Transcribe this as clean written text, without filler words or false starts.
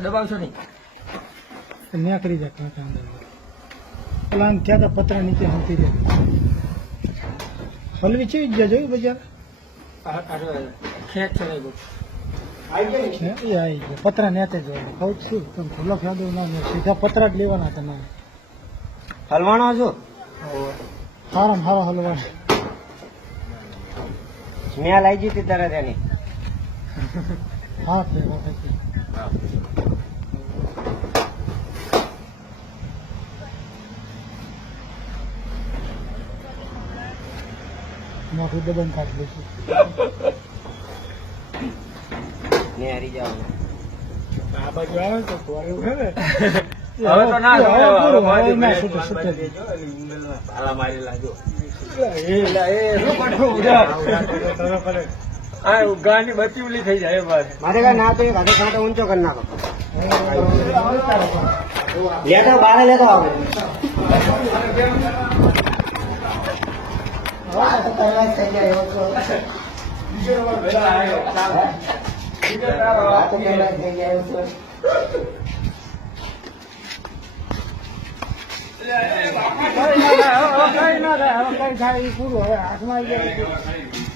દબાવશો નહીં નીકળી જાય કાંટા અંદર પ્લાન થયા તો પતરા નીચે હલતી જાય હલવી છે જ જોયું બજાર ખેંચ ચલાવી ગયું એ આવી ગયો પતરા નેતે જોવા કહું છું તમે ખુલ્લો ફાયદો ના સીધા પતરા જ લેવાના હતા ના હલવાણો છો સારામાં સારા હલવાના સ્મેલ આવી ગઈ હતી તરત એની હા ફેરવા મોટું દબન કાઢી દઈશું ને હારી જવાનું આ બાજુ આવે તો ફોરે ઉઠે ને હવે તો ના તાલા મારી લાગ્યો ગાંડી બચી ઉલી થઈ જાય મારે કઈ ના તો એક હાથે કાંટો ઊંચો કરી નાખો લેતો બહાર લેતો આવે કઈ ના થાય પૂરું હવે હાથમાં આવી જાય